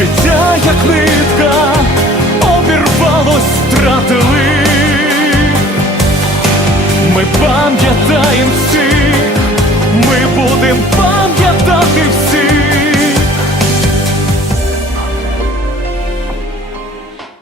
Життя як нитка обірвалось, втратили. Ми пам'ятаємо всіх,